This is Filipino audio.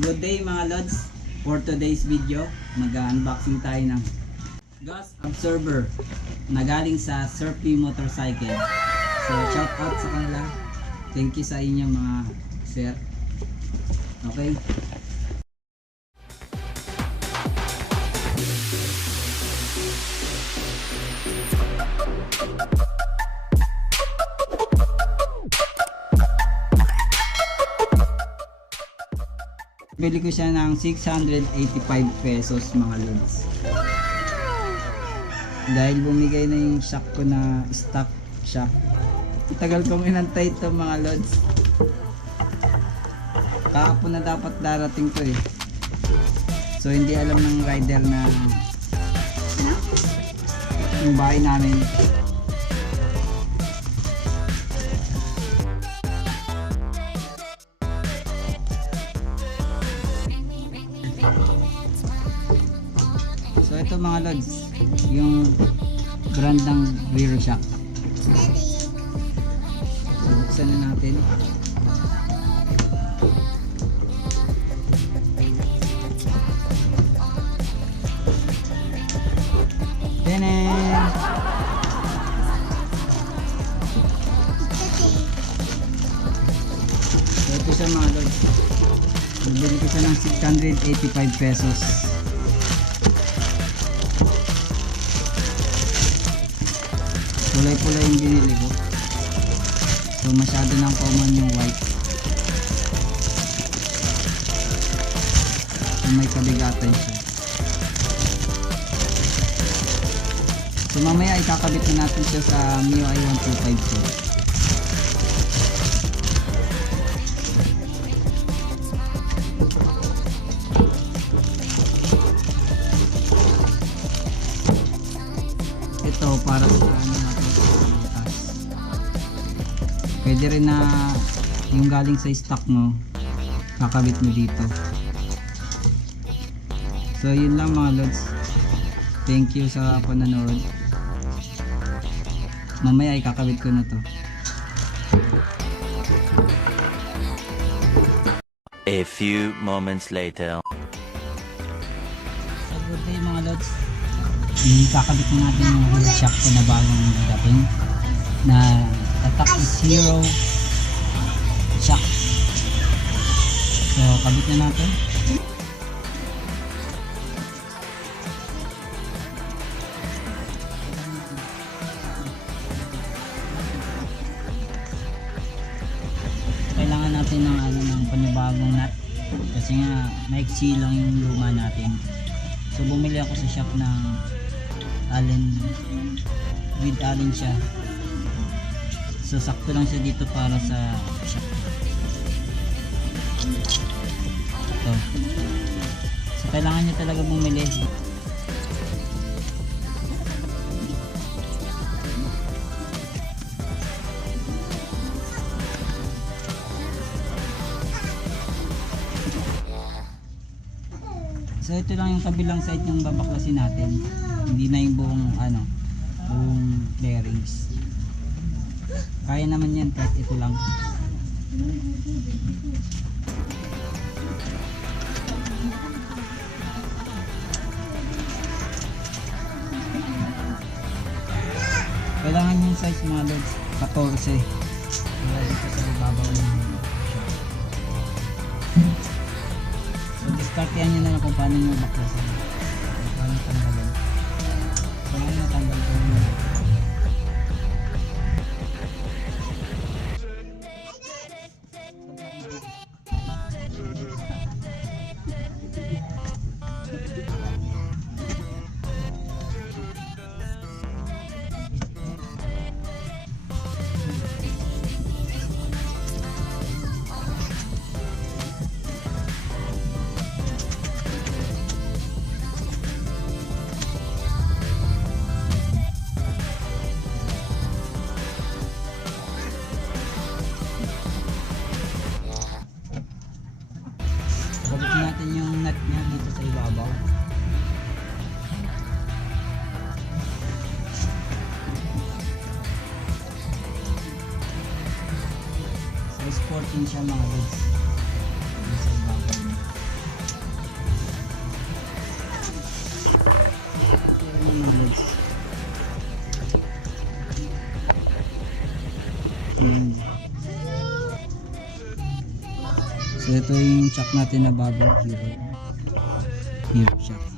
Good day mga lods. For today's video, mag-unboxing tayo ng gas absorber na galing sa Surfy Motorcycle. So shout out sa kanila. Thank you sa inyo mga sir. Okay. Bili ko siya ng 685 pesos mga lods. Dahil bumigay na yung shock ko na stock shock. Tagal kong inantay ito mga lods. Kahapon na dapat darating to eh. So hindi alam ng rider na yung bahay namin. So ito mga lods, yung brand ng rear shock. So buksan na natin. Tenen! So ito siya mga lods. Nabili ko siya ng 685 pesos. Kulay-kulay yung binili ko. So masyado nang common yung white. So may kabigatan siya. So mamaya ikakabit na natin siya sa MIUI 1252. Ito para sa ano natin sa butas. Pwede rin na yung galing sa stock mo kakabit mo dito. So yun lang mga lods. Thank you sa panonood. Mamaya ikakabit ko na to. A few moments later. So good day mga lods. Kakabit na natin yung wheel shock ko na bagong dating na tatak is zero shock. So kabit na natin. Kailangan natin ng ng panibagong nut kasi nga maiksi lang yung luma natin. So bumili ako sa shop ng Allen, with Allen siya. So sakto lang siya dito para sa shop. Ito. So kailangan niya talaga bumili. So ito lang yung kabilang side yung babaklasin natin. Hindi na yung buong buong bearings. Kaya naman yan kahit ito lang. Kailangan yung size mga lods 14. Wala dito sa ibabaw ng diskartehan nyo na lang kung paano nyo baklasin. Kung paano tanggalin. So ngayon natanggal ko nyo. Natin yung nut niya dito sa ibabaw. So 14 siya mga lods. Dito sa ibabaw niya. So ito yung shock natin na bago, Hero shock.